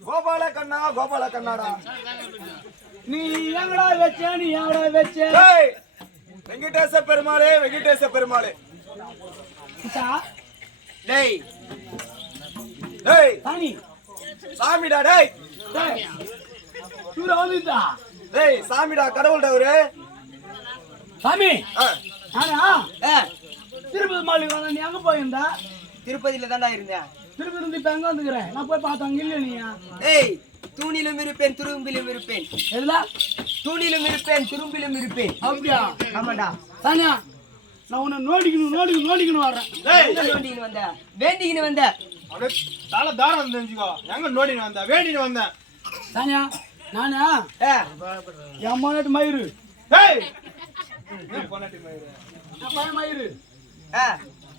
கோபால கண்ணா கோபால கண்ணாடா நீ எங்கடா வெச்ச நீ எங்கடா வெச்ச வெங்கடேச பெருமாளே வெங்கடேச பெருமாளே டேய் டேய் சாமி சாமிடா டேய் சூர வந்துடா டேய் சாமிடா கடவுள்டா அவரு சாமி நானா திருப்பதி மாளிகை வந்தா நீ எங்க போயிருந்தா திருப்பதியில தான்டா இருந்தேன் திருப்பதி இருந்து இப்ப எங்க வந்துக்கிறேன் நான் போய் பார்த்தாங்க இல்ல நீயா ஏய் தூணிலும் இருப்பேன் துரும்பிலும் இருப்பேன் எதுல தூணிலும் இருப்பேன் துரும்பிலும் இருப்பேன் அப்படியா ஆமாடா சானியா நான் உன்னை நோடிக்கணும் வர்றேன் நோண்டின்னு வந்த வேண்டிக்கின்னு வந்த தலை தாரம் தெரிஞ்சுக்கோ எங்க நோடின்னு வந்த வேண்டின்னு வந்தேன் சானியா நானா என் மாநாட்டு மயிறு டேய் மயிறு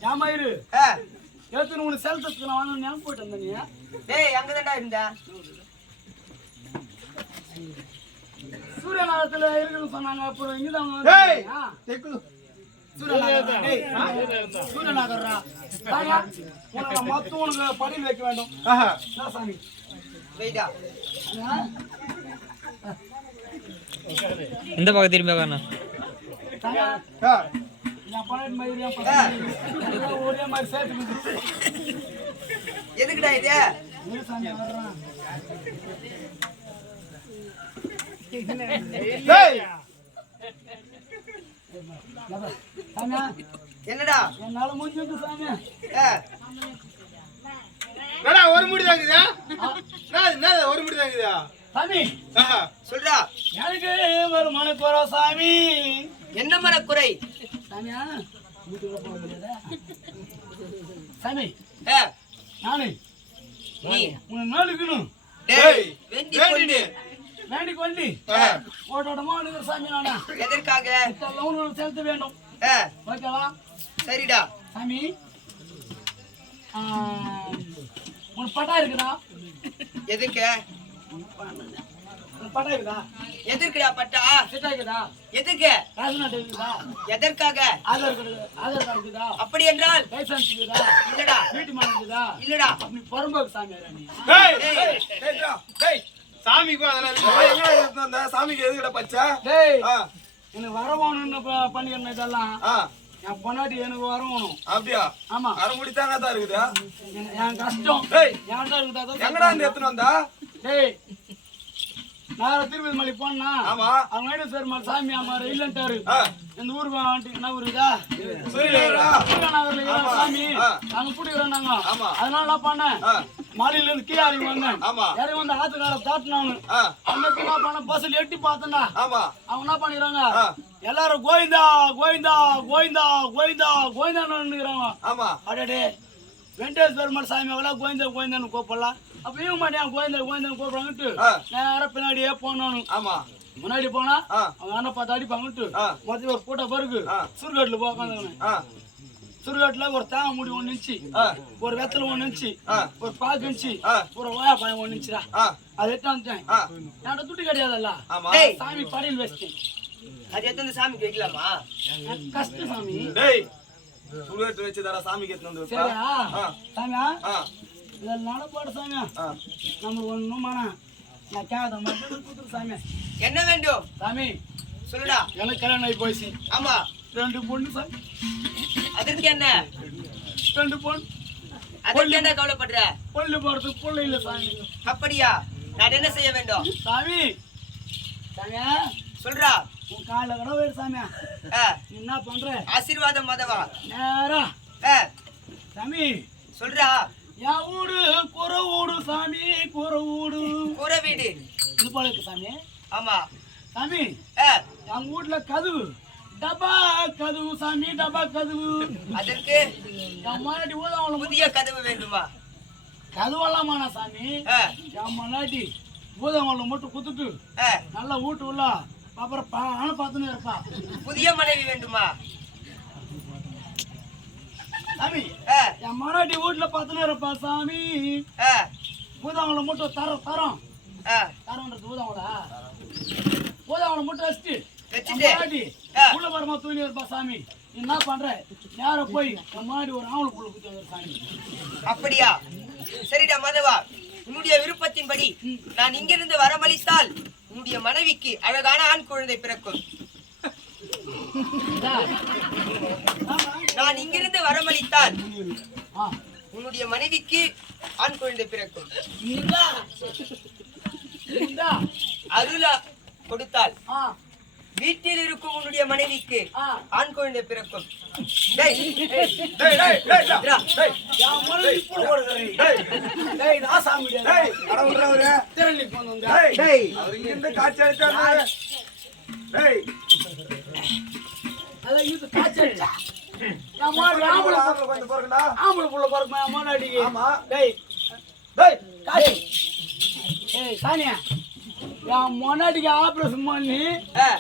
என் மயிறு ஏத்து உனக்கு செலுத்துக்கு நான் வாங்க ஞாபகம் போயிட்டு வந்தேன் நீ டேய் அங்கதான்டா இருந்த சூரியநாதத்துல இருக்குன்னு சொன்னாங்க அப்புறம் இங்கதான் சூரியநாதரா மொத்தம் உனக்கு படியில் வைக்க வேண்டும் சாமி வெயிட்டா இந்த பக்கம் திரும்பி உட்காரணும் ஒரே மாதிரி சேர்த்து எதுக்குடா இது என்னடா என்னால முடிஞ்சது சாமி ஒரு முடி தாங்குதா ஒரு முடி தாங்குதா சாமி சொல்றா எனக்கு ஒரு மனக்குறை சாமி என்ன மனக்குறை சாமியா சாமி நானு நீ உன்னை நாளுக்கணும் வேண்டி கொண்டி ஓட்டோட்டமா அனுகிற சாமி நானா எதற்காக செலுத்த வேண்டும் ஓகேவா சரிடா சாமி உன் பட்டா இருக்குதா எதுக்கு பட்டா இருக்குதா எதற்குடா பட்டா செட்டா இருக்குதா எதுக்கு ரேஷன் அட்டை இருக்குதா எதற்காக ஆதார் கார்டு இருக்குதா அப்படி என்றால் லைசன்ஸ் இருக்குதா இல்லடா வீட்டு மனை இருக்குதா இல்லடா நீ பரம்போக்கு சாமி நீ சாமிக்கு அதெல்லாம் சாமிக்கு எதுக்கிட்ட பச்சை டேய் எனக்கு வரவானுன்னு பண்ணிக்கணும் இதெல்லாம் என் பொண்டாட்டி எனக்கு வரணும் அப்படியா ஆமா அரை முடி தாங்க தான் இருக்குதா என் கஷ்டம் டேய் என்கிட்ட இருக்குதா எங்கடா இருந்து எடுத்துன்னு வந்தா டேய் நான் திருப்பதி மலை போனா ஆமா அவங்க ஐடு பெருமாள் சாமி அம்மாரு இல்லன்ட்டாரு இந்த ஊருக்கு வந்துட்டு என்ன ஊருதா சூரியநகர்ல சாமி நாங்க பிடிக்கிறோம் நாங்க அதனால என்ன பண்ணேன் மாடியில இருந்து கீழே இறங்கி வந்தேன் இறங்கி வந்து ஆத்துக்கார தாட்டினானு அந்த என்ன பண்ண பஸ்ல எட்டி பார்த்தேன்டா அவங்க என்ன பண்ணிடுறாங்க எல்லாரும் கோவிந்தா கோவிந்தா கோவிந்தா கோவிந்தா கோவிந்தான்னு அடடே வெங்கடேஷ் பெருமாள் சாமி அவங்களா கோவிந்தா கோவிந்தான்னு கூப்பிடலாம் அப்ப இவங்க மாட்டேன் கோவிந்தா கோவிந்தா கூப்பிடுறாங்கட்டு நேரம் பின்னாடியே போனானு முன்னாடி போனா அவங்க அண்ணன் பார்த்து அடிப்பாங்கட்டு மொத்தம் ஒரு கூட்ட பிறகு சுருகாட்டுல போக்காங்க சுருகாட்டுல ஒரு தேங்காய் மூடி ஒண்ணு இருந்துச்சு ஒரு வெத்தலை ஒண்ணு இருந்துச்சு ஒரு பாக்கு இருந்துச்சு ஒரு வாயா பழம் ஒண்ணு இருந்துச்சுடா அது எட்டு வந்துட்டேன் என்கிட்ட துட்டு கிடையாதுல்ல சாமி படையில் வச்சிட்டேன் அது எத்தனை சாமிக்கு வைக்கலாமா கஷ்டம் சாமி சுருகாட்டு வச்சுதாரா சாமிக்கு எடுத்து வந்து சரியா சாமியா இதெல்லாம் போட சாமியா நம்மளுக்கு ஒண்ணுமாண்ணா நான் கேட்காத மட்டும் சாமி என்ன வேண்டும் சாமி சொல்லுடா எனக்கு கல்யாணம் ஆகி போயிடுச்சு ஆமா 2 பொண்ணு சாமி அதற்கு என்ன 2 பொண்ணு அதுக்கு என்ன கவலைப்படுற? பொல்லு போறதுக்கு பொல்லு இல்ல சாமி. அப்படியா? நான் என்ன செய்ய வேண்டும்? சாமி சாமியா சொல்றா. உன் கால கூட வேறு சாமியா. நீ என்ன பண்ற? ஆசீர்வாதம் மதவா. நேரா சாமி சொல்றா. யா ஊடு குற ஊடு சாமி, குற ஊடு குற வீடு இது போல இருக்கு சாமி. ஆமா சாமி என் வீட்டுல கதவு டபா கதவு சாமி, டபா கதவு. அதற்கு என் முன்னாடி ஊதாவளம் புதிய கதவு வேண்டுமா? கதவெல்லாமாண்ணா சாமி. என் முன்னாடி ஊதாவளம் மட்டும் குத்துட்டு நல்லா வீட்டு உள்ள அப்புறம் ஆன பார்த்துன்னு இருப்பா. புதிய மனைவி வேண்டுமா சாமி? என் மராட்டி வீட்டுல பார்த்துன்னு இருப்பா சாமி. ஊதாவளம் மட்டும் தரம் தரம் தரம்ன்றது ஊதாவளா ஊதாவளம் மட்டும் வச்சுட்டு மராட்டி உள்ள வரமா தூங்கி இருப்பா சாமி. என்ன பண்ற? நேரம் போய் என் முன்னாடி ஒரு ஆவலுக்குள்ள குத்தி சாமி. அப்படியா? சரிடா மதவா, உன்னுடைய விருப்பத்தின்படி நான் இங்கிருந்து வரமளித்தால் உன்னுடைய மனைவிக்கு அழகான ஆண் குழந்தை பிறக்கும். நான் இங்கிருந்து வரமளித்தால் உன்னுடைய மனைவிக்கு ஆண் குழந்தை பிறக்கும். அருளா கொடுத்தால் வீட்டில் இருக்கும் உன்னுடைய மனைவிக்கு ஆண் குழந்தை பிறக்கும். மொனாட்டிக்கு ஆபரேஷன் பண்ணி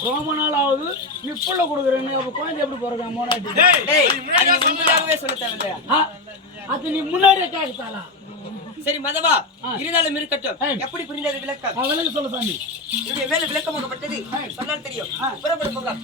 ரொம்ப நாள் ஆகுது. நீ புள்ள கொடுக்குறேன்னு அப்ப குழந்தை எப்படி பிறகு மொனாட்டி? சொல்ல தேவையில்லையா? அது நீ முன்னாடியே கேட்கத்தாளா? சரி மதவா, இருந்தாலும் இருக்கட்டும். எப்படி புரிந்தது விளக்கம்? விளக்கு சொல்ல சாமி. என்னுடைய மேல விளக்கமாகப்பட்டது சொன்னால் தெரியும். புறப்பட போக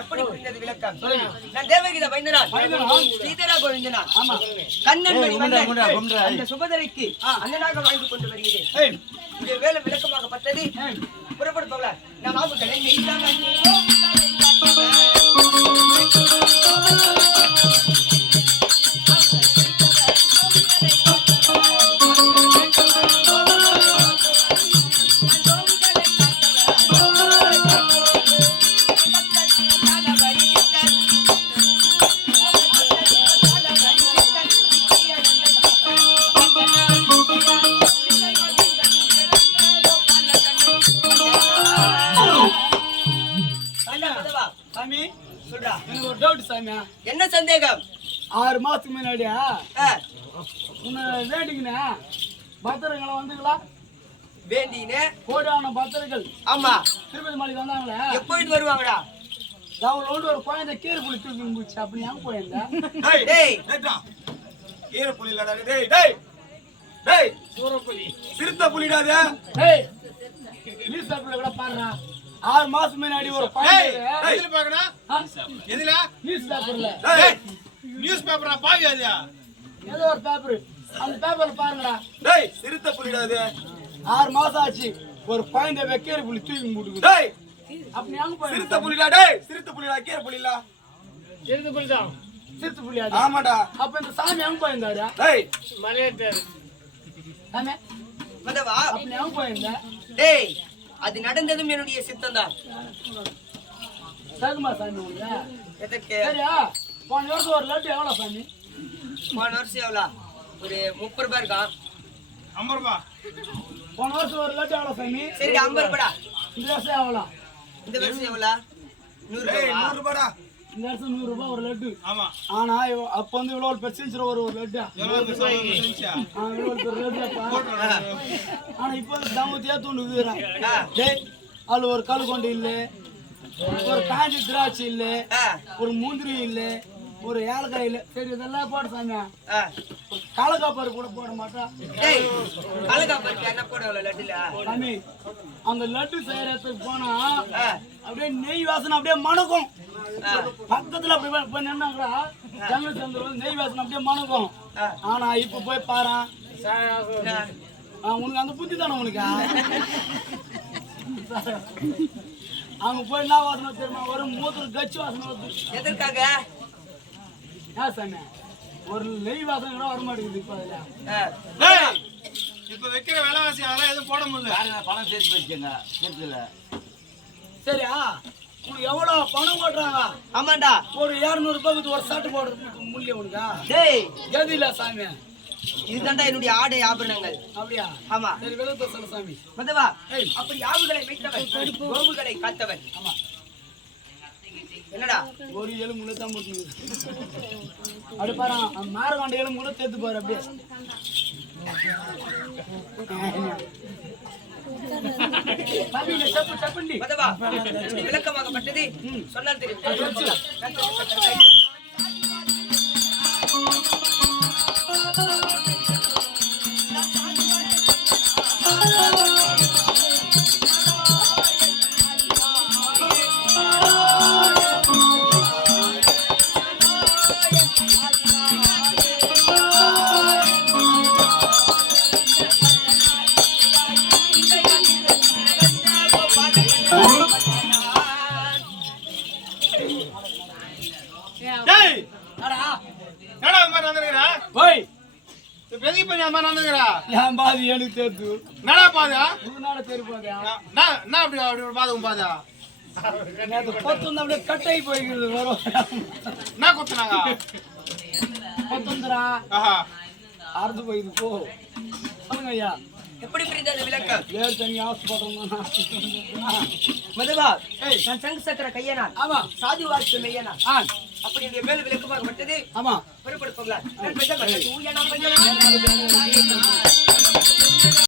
எப்படி புரிந்தது விளக்கம்? நான் தேவகீத வைந்தனான் சீதரா கோவிந்தனான் கண்ணன் அந்த சுபதரைக்கு அண்ணனாக வாழ்ந்து கொண்டு வருகிறேன். இந்த வேலை விளக்கமாகப்பட்டது. புறப்பட போகல நான் ஆபுகளை என்ன சந்தேகம்? 6 மாசத்துக்கு முன்னாடியா உன்னை வேண்டிக்கின பத்திரங்களை வந்துங்களா? வேண்டினே கோடான பத்திரங்கள். ஆமா, திருப்பதி மாளிகை வந்தாங்களே. எப்போது வருவாங்கடா? அவங்களோட ஒரு குழந்தை கீரை புளி தூக்கி போச்சு. அப்படி ஏன் போயிருந்தேன்? கீரை புலி இல்லடா. டேய் டேய் டேய் சூரப்புலி சிறுத்தை புலிடாத. டேய் நியூஸ் பேப்பர்ல கூட பாருடா. 6 மாசம் முன்னாடி ஒரு பையன் எதுல பாக்கணும்? எதுல? நியூஸ் பேப்பர்ல. டேய் நியூஸ் பேப்பரா பாக்காதயா? ஏதோ ஒரு பேப்பர். அந்த பேப்பர்ல பாருங்கடா. டேய் சிறுத்தை புலிடாத. 6 மாசம் ஆச்சு ஒரு பையன் வெக்கேரி புலி தூக்கி போடுது. டேய் அப்படி அங்க போய் சிறுத்தை புலிடா. டேய் சிறுத்தை புலிடா, கீரை புலில. சிறுத்தை புலிதான். சிறுத்தை புலியா? ஆமாடா. அப்ப இந்த சாமி அங்க போயிருந்தாரு. டேய் மலையேட்டாரு சாமி மதவா. அப்படி அங்க போயிருந்தா. டேய் அது நடந்ததும் என்னுடைய சித்தம் தான். சகுமா சாமி உங்க எதற்கு? சரியா? போன வருஷம் ஒரு லட்டு எவ்வளவு சாமி? போன வருஷம் எவ்வளோ? ஒரு 30 ரூபாய் இருக்கான். 50 ரூபாய். போன வருஷம் ஒரு லட்டு எவ்வளவு சாமி? சரி 50 ரூபாடா. இந்த வருஷம் எவ்வளோ? இந்த வருஷம் எவ்வளோ? 100 ரூபாடா. இந்த வருஷம் 100 ரூபாய் ஒரு லட்டு. ஆமா. ஆனா அப்ப வந்து இவ்வளவு பெருசு ஒரு லட்டு. எவ்வளவு பெருசா? இவ்வளவு ஒரு லட்டு. ஆனா இப்ப தாமத்தியா தூண்டுகிறான். டேய் அதுல ஒரு கல் கொண்டு இல்ல, ஒரு காஞ்சி திராட்சை இல்ல, ஒரு முந்திரி இல்ல, ஒரு ஏலக்காய் இல்ல. சரி இதெல்லாம் போட சாமி. கலக்காப்பரு கூட போட மாட்டான். சாமி அந்த லட்டு செய்யறதுக்கு போனா அப்படியே நெய் வாசனை அப்படியே மணக்கும். பக்கத்துல அப்படி போய் நின்னாங்களா ஜன்னல் சந்திரம் நெய் வாசனை அப்படியே மணக்கும். ஆனா இப்ப போய் பாரு, உனக்கு அந்த புத்தி தானே உனக்கு. அவங்க போய் என்ன வாசனை தெரியுமா வரும்? மூத்தூர் கட்சி வாசனை வருது. எதற்காக? ஏன் சாமி ஒரு நெய் வாசனை கூட வர மாட்டேங்குது இப்ப அதுல. இப்ப வைக்கிற விலைவாசி அதெல்லாம் எதுவும் போட முடியல. பணம் சேர்த்து வச்சுங்க சேர்த்துல. சரியா உனக்கு எவ்வளவு பணம் போடுறாங்க? ஆமாண்டா. ஒரு 200 ரூபாய்க்கு ஒரு ஷர்ட் போடுறதுக்கு முடியல உனக்கா? டேய் எது இல்ல சாமி, இதுதான்டா என்னுடைய ஆடை ஆபரணங்கள். அப்படியா? ஆமா. சரி விலகத்தை சொல்ல சாமி. மதவா அப்படி ஆவுகளை வைத்தவன் கோபுகளை காத்தவன். ஆமா. என்னடா ஒரு எலும்பு முள்ள தான் போட்டு அப்படி பாரு, மாரகாண்ட எலும்பு கூட சேர்த்து பாரு அப்படியே. மதவா விளக்கமாகப்பட்டது சொன்னால் தெரியும். டேய் என்னடா இந்த மாதிரி நடந்துக்கிறா? போய் பெரிய பையன் அந்த மாதிரி நடந்துக்கிறா? என் பாதி எனக்கு சேர்த்து என்னடா பாதா? உன்னால தெரு பாதியா? என்ன அப்படி அப்படி பாதகம் பாதா? பொத்து அப்படியே கட்டாயி போய்கிறது வரும். என்ன குத்துனாங்க? பொத்துந்துரா ஆஹா. அறுந்து போயிது போ. சொல்லுங்க ஐயா. எப்படி புரிந்தது விளக்கம்? ஏறு தண்ணி ஆசை போடுறோம். மதவா நான் சங்கு சக்கர கையனான். ஆமா. சாதி வாக்கு மெய்யனான். ஆ அப்படி இந்த மேல் விளக்கமாகப்பட்டது ஆமா. புறப்பட்டு போகலாம்.